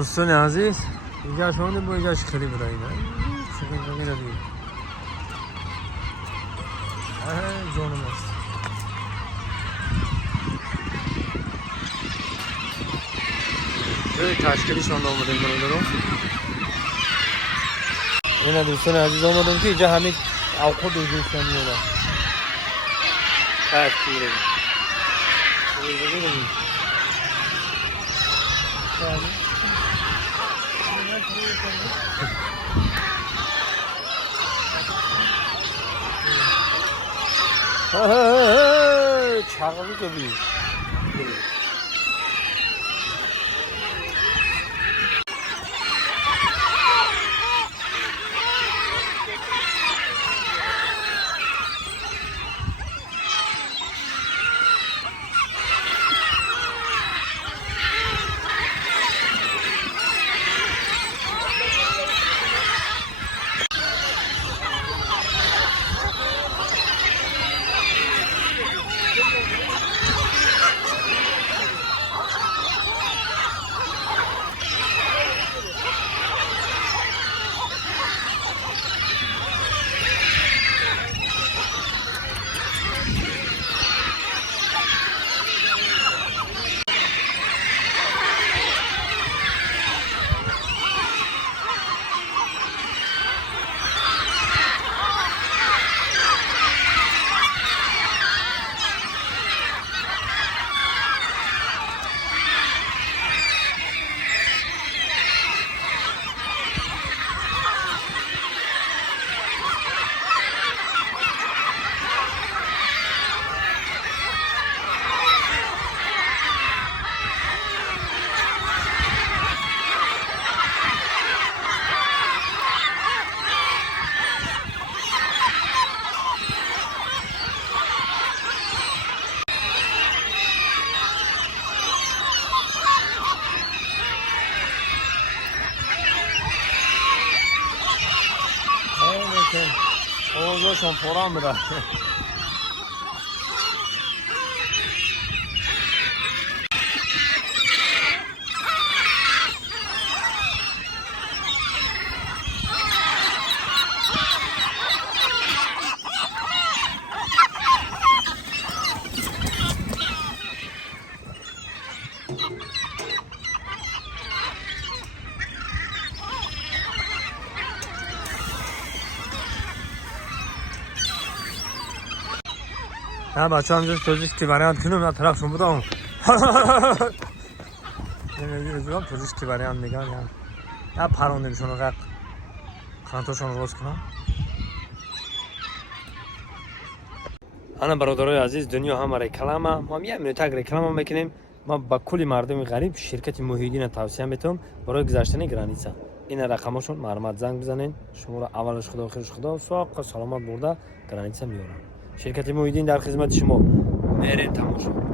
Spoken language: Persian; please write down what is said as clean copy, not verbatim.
دوستان عزیز اینجا شما با اینجاش خیلی برای نه چون میره دیگه جانم است به تشکیلشون آمدیم برای رو اینا دوستان عزیز آمدیم که اینجا همین اوقات دوستان میاد تشکیل çağırdı tabii. اوضاعشون پرام میره ها بچه هم جز توزیشتی وریانت کنم یا طرف شون بودم نمیدونم توزیشتی وریانت میگن یا پرانده بشون رو خانتاشون روز کنم انا برادرای عزیز دنیا هم ریکلامه ما هم یه منوتک ریکلام میکنیم ما با کلی مردم غریب شرکت موحیدین توصیه میتونم برای گذشتن گرانیسا این رقمشون معلومات زنگ بزنین شما رو اولش خدا و خیرش خدا ساق سلامت برده گرانیسا میارن شرکت موحیدین در خدمت شما برین تماشا